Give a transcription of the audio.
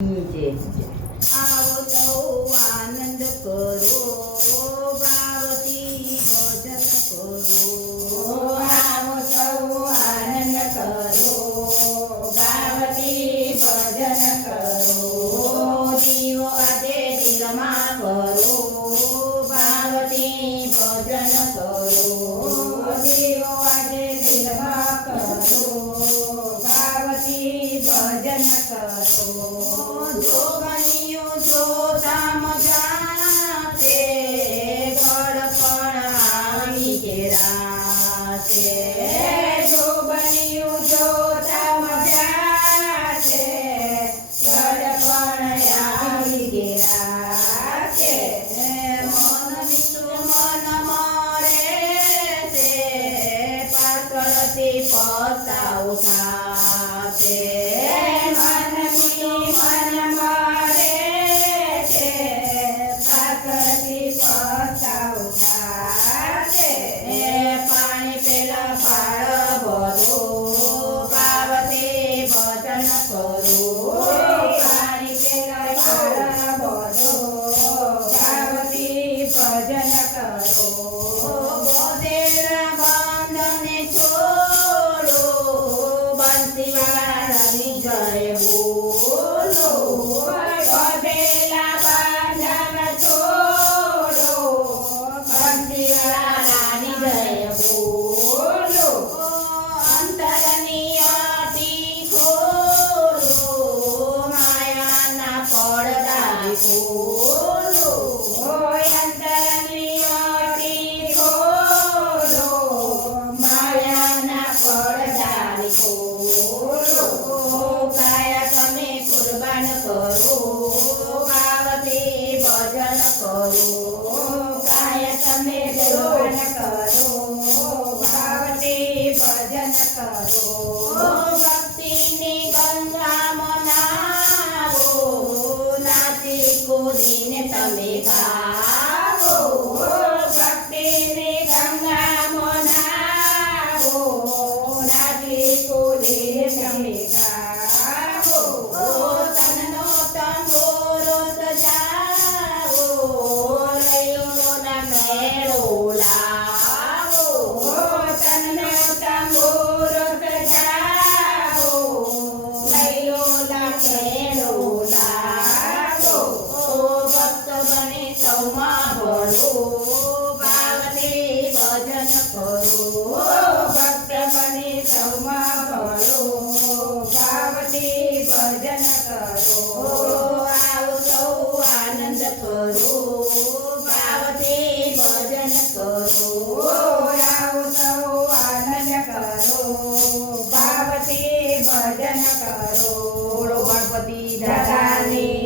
આવો સૌ આનંદ કરો, ભાવથી ભજન કરો. આવો સૌ આનંદ કરો, ભાવથી ભજન કરો. દીવો આજે દિલમાં કરો, ભાવથી ભજન કરો. દીવો આજે દિલમાં કરો, ભાવથી ભજન કરો. જોગણીઓ જોતા મજા છે, ગળપણ આવી ઘેરાશે. જોગણીયું જોતા મજા છે, ગળપણ આવી ગયા છે. મન મીઠું મન મરે છે, પાછળથી પસ્તાવો થાશે. મન મીઠું મન મરે છે, પાછળથી પસ્તાવો થાશે. પાણી પેલા પાળ ભરો, ભાવથી ભજન કરો. પાણી પેલા પાળ ભરો, ભાવથી ભજન કરો. બોધેરા બંધને છોડો, બંસીવાળાની જય બોલો. બધેલા બાંધન છોડો, બંસીવાળાની જય બોલો. અંતરની અટી ખોલો, માયાના પડદા ખોલો. અંતરની અટી ખોલો, માયાના પડદા ખોલો. કાયા તમે કુરબાન કરો, ભાવથી ભજન કરો. કાયા તમે કુરબાન કરો, ભાવથી ભજન કરો. ભક્તિની ગંગામાં નાવો, નાચી કૂદીને તમે ગાવો. ભક્તિની ગંગામાં નાવો, નાચી કૂદીને તમે ગાવો. તનનો તંબોરો સજાવો, લયોના મેળો લાવો. તનનો તંબોરો સજાવો, લૈલોના ખેલો લાવો. ભક્ત બને સૌમાં ભળો, ભાવથી ભજન કરો. ભક્ત બને સૌમાં ભળો, ભાવથી ભજન કરો. આવો સૌ આનંદ કરો, ભાવથી ભજન કરો. આવો સૌ આનંદ કરો, ભાવથી ભજન કરો. બોલો ગણપતિ દાદા